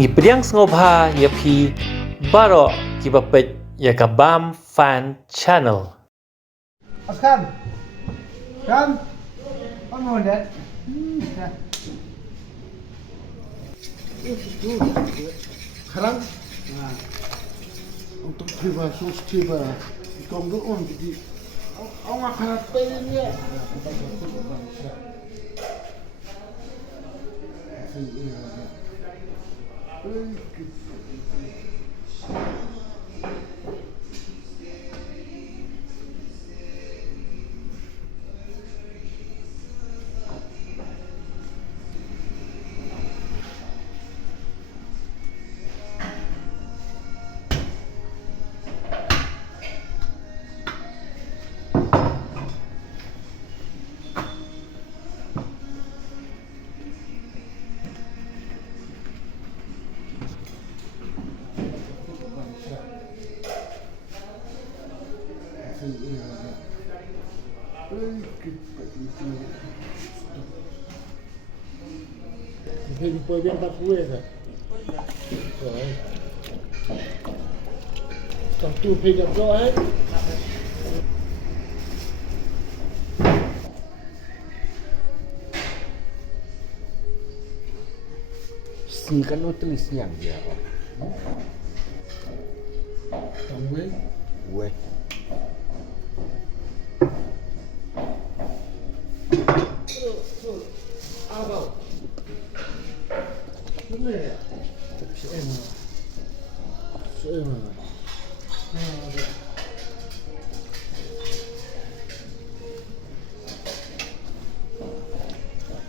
Ngipediang ngobha yapi baro kibapet yakabam fan channel. Come, come. One more, Dad. Sekarang untuk tiba sus tiba ikom doon jadi ang akarat pa rin niya. Thì bơi bên bạc quê rồi. Rồi. Còn tu thì được rõ hết. Sim kan no tulis yang dia. Tổng với. Weh. Abang. Ini ya. Saya.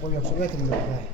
Ôi, làm số ghét thì mình được này.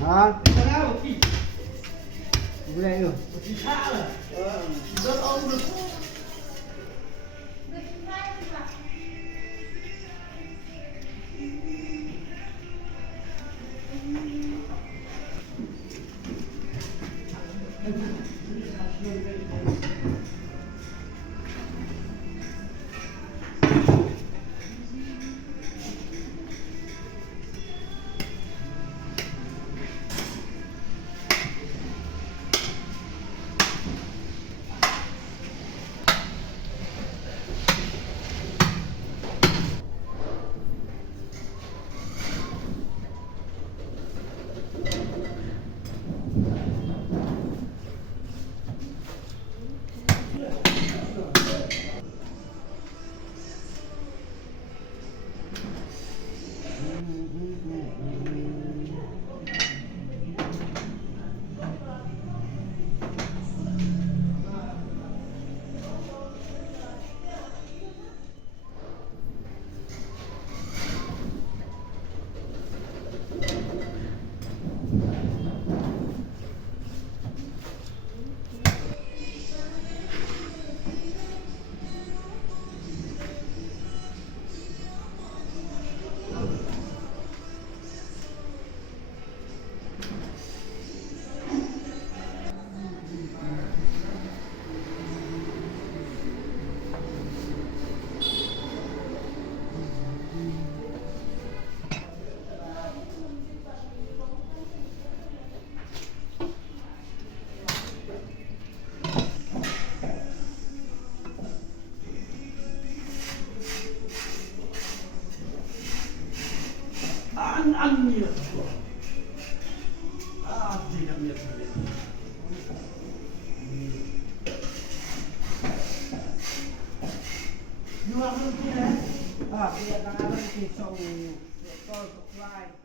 Hả? Cái này được. Ah, kaya nangalan si Song Tol Kuklay.